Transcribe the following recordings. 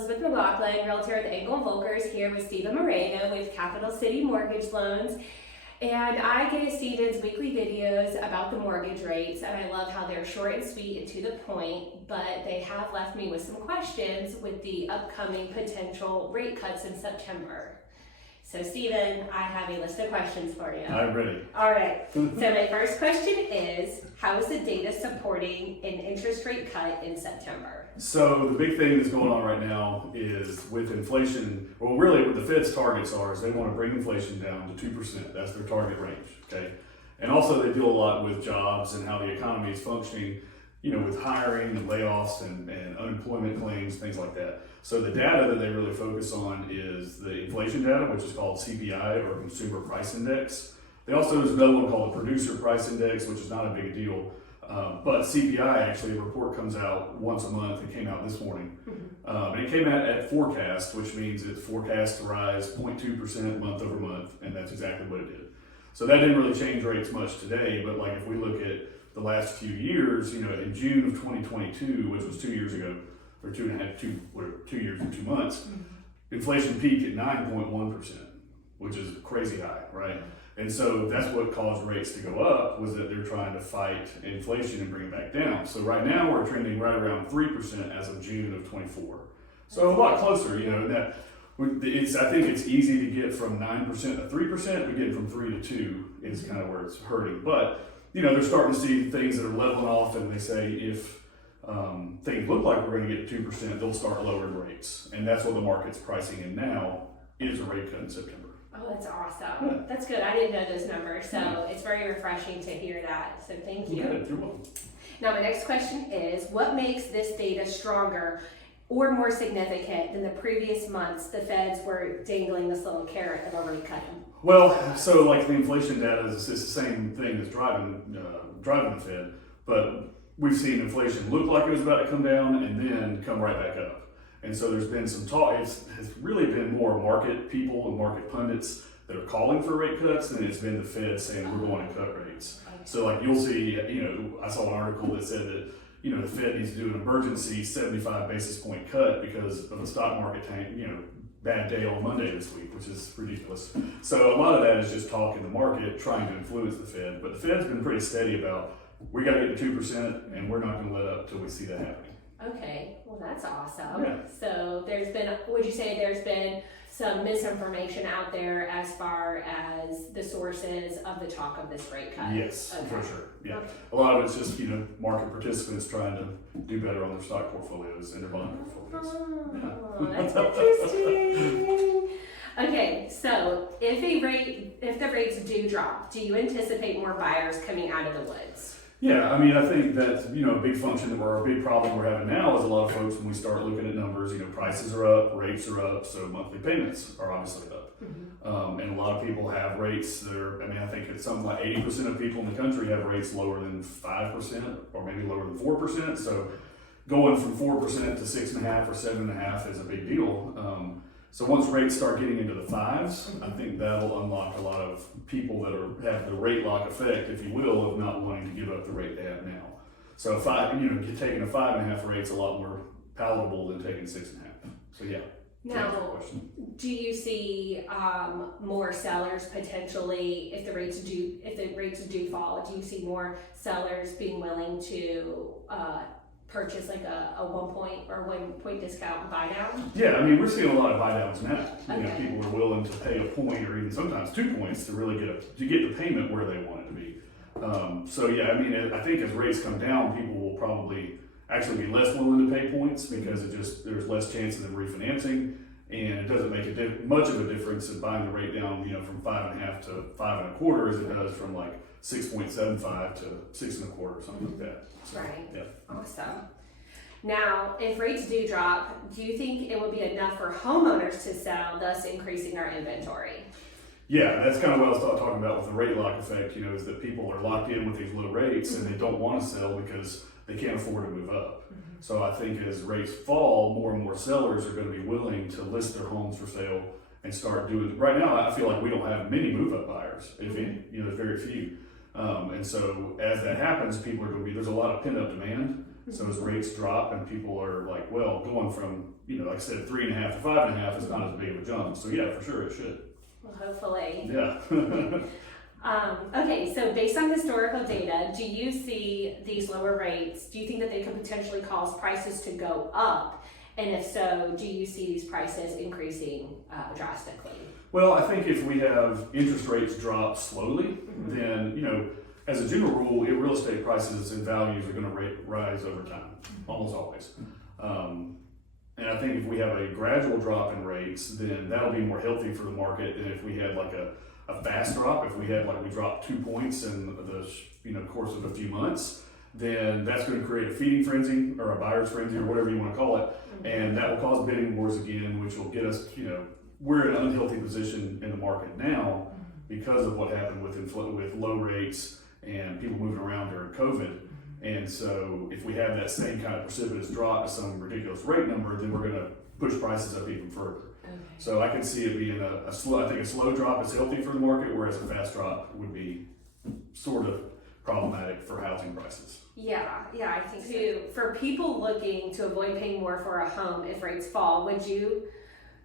Elizabeth McLauchlin, realtor at the Engel Volkers, here with Stephen Moreno with Capital City Mortgage Loans. And I give Stephen's weekly videos about the mortgage rates, and I love how they're short and sweet and to the point, but they have left me with some questions with the upcoming potential rate cuts in September. So Stephen, I have a list of questions for you. I'm ready. All right, so my first question is, how is the data supporting an interest rate cut in September? So the big thing that's going on right now is with inflation, well really what the Fed's targets are is they want to bring inflation down to 2%. That's their target range, okay? And also they deal a lot with jobs and how the economy is functioning, you know, with hiring and layoffs and unemployment claims, things like that. So the data that they really focus on is the inflation data, which is called CPI or Consumer Price Index. They also, there's another one called the Producer Price Index, which is not a big deal. But CPI, actually, a report comes out once a month. It came out this morning. And it came out at forecast, which means it's forecast to rise 0.2% month over month, and that's exactly what it did. So that didn't really change rates much today, but like if we look at the last few years, you know, in June of 2022, which was 2 years ago, or 2 years and 2 months, inflation peaked at 9.1%, which is crazy high, right? And so that's what caused rates to go up, was that they're trying to fight inflation and bring it back down. So right now we're trending right around 3% as of June of 24. So a lot closer, you know, that I think it's easy to get from 9% to 3%, but getting from 3 to 2 is kind of where it's hurting. But, you know, they're starting to see things that are leveling off, and they say if things look like we're going to get to 2%, they'll start lowering rates. And that's what the market's pricing in now, is a rate cut in September. Oh, that's awesome. Yeah. That's good. I didn't know those numbers, so it's very refreshing to hear that. So thank you. Yeah, you're welcome. Now, my next question is, what makes this data stronger or more significant than the previous months the feds were dangling this little carrot of a rate cut? Well, so like the inflation data is the same thing that's driving the Fed, but we've seen inflation look like it was about to come down and then come right back up. And so there's been some talk, has really been more market people and market pundits that are calling for rate cuts than it's been the Fed saying we're going to cut rates. So like you'll see, you know, I saw an article that said that, you know, the Fed needs to do an emergency 75 basis point cut because of the stock market tank, you know, bad day on Monday this week, which is ridiculous. So a lot of that is just talk in the market trying to influence the Fed. But the Fed's been pretty steady about, we got to get to 2% and we're not going to let up until we see that happening. Okay, well that's awesome. Yeah. So would you say there's been some misinformation out there as far as the sources of the talk of this rate cut? Yes, okay. for sure. Yeah. Okay. A lot of it's just, you know, market participants trying to do better on their stock portfolios and their bond portfolios. Oh, that's interesting. Okay, so if the rates do drop, do you anticipate more buyers coming out of the woods? Yeah, I mean, I think that's, you know, a big function a big problem we're having now is a lot of folks, when we start looking at numbers, you know, prices are up, rates are up, so monthly payments are obviously up. And a lot of people have rates that are, I mean, I think it's something like 80% of people in the country have rates lower than 5% or maybe lower than 4%. So going from 4% to 6.5% or 7.5% is a big deal. So once rates start getting into the 5s, I think that'll unlock a lot of people that have the rate lock effect, if you will, of not wanting to give up the rate they have now. So taking a 5.5 rate's a lot more palatable than taking 6.5. So yeah. Now, do you see more sellers potentially if the rates do fall? Do you see more sellers being willing to purchase like a 1 point discount and buy down? Yeah, I mean, we're seeing a lot of buy downs now. Okay. You know, people are willing to pay a point or even sometimes 2 points to really get the payment where they want it to be. So yeah, I mean, I think as rates come down, people will probably actually be less willing to pay points because there's less chance of them refinancing, and it doesn't make much of a difference in buying the rate down, you know, from 5.5 to 5.25 as it does from like 6.75 to 6.25 or something like that. So, right. Yeah. Awesome. Now, if rates do drop, do you think it will be enough for homeowners to sell, thus increasing our inventory? Yeah, that's kind of what I was talking about with the rate lock effect, you know, is that people are locked in with these low rates and they don't want to sell because they can't afford to move up. So I think as rates fall, more and more sellers are going to be willing to list their homes for sale and start doing. Right now, I feel like we don't have many move-up buyers, if any. You know, there's very few. And so as that happens, people are going to be. There's a lot of pent-up demand, So as rates drop and people are like, well, going from, like I said, 3.5 to 5.5 is not as big of a jump. So yeah, for sure it should. Well, hopefully. Yeah. Okay, so based on historical data, do you see these lower rates, do you think that they could potentially cause prices to go up? And if so, do you see these prices increasing drastically? Well, I think if we have interest rates drop slowly, then, as a general rule, real estate prices and values are going to rise over time, almost always. And I think if we have a gradual drop in rates, then that'll be more healthy for the market than if we had like a fast drop. If we had we dropped 2 points in the course of a few months, then that's going to create a feeding frenzy or a buyer's frenzy or whatever you want to call it, and that will cause bidding wars again, which will get us, we're in an unhealthy position in the market now because of what happened with low rates and people moving around during COVID. And so if we have that same kind of precipitous drop to some ridiculous rate number, then we're going to push prices up even further. Okay. So I can see it being a slow drop is healthy for the market, whereas a fast drop would be sort of problematic for housing prices. Yeah, I think so. For people looking to avoid paying more for a home if rates fall, would you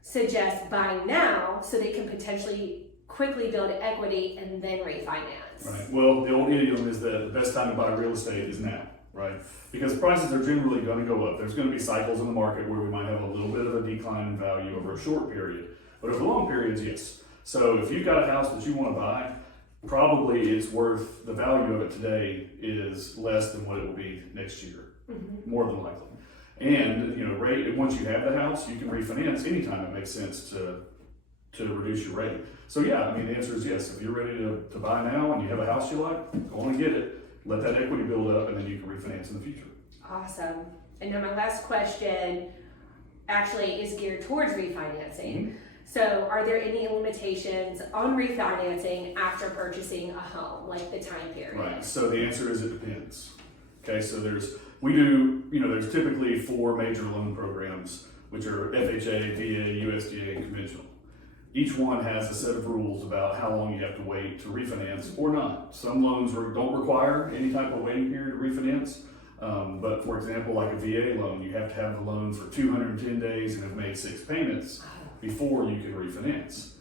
suggest buying now so they can potentially quickly build equity and then refinance? Right. Well, the old idiom is that the best time to buy real estate is now, right? Because prices are generally going to go up. There's going to be cycles in the market where we might have a little bit of a decline in value over a short period, but over long periods, yes. So if you've got a house that you want to buy, probably it's worth, the value of it today is less than what it will be next year, more than likely. And, once you have the house, you can refinance anytime it makes sense to reduce your rate. So yeah, the answer is yes. If you're ready to buy now and you have a house you like, go on and get it. Let that equity build up and then you can refinance in the future. Awesome. And now my last question actually is geared towards refinancing. So are there any limitations on refinancing after purchasing a home, like the time period? Right, so the answer is it depends. Okay, so there's typically 4 major loan programs, which are FHA, VA, USDA, and conventional. Each one has a set of rules about how long you have to wait to refinance or not. Some loans don't require any type of waiting period to refinance. But for example, like a VA loan, you have to have the loan for 210 days and have made 6 payments before you can refinance.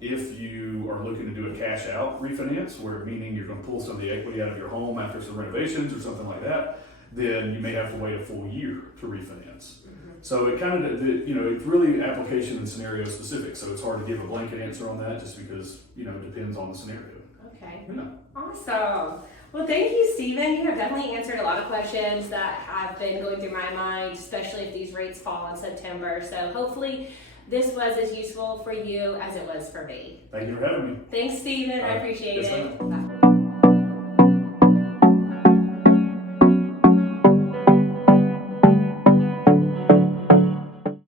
If you are looking to do a cash out refinance, meaning you're going to pull some of the equity out of your home after some renovations or something like that, then you may have to wait a full year to refinance. So it kind of, it's really application and scenario specific. So it's hard to give a blanket answer on that just because, it depends on the scenario. Okay. Awesome. Well, thank you, Stephen. You have definitely answered a lot of questions that have been going through my mind, especially if these rates fall in September. So hopefully this was as useful for you as it was for me. Thank you for having me. Thanks, Stephen. I appreciate it. Bye.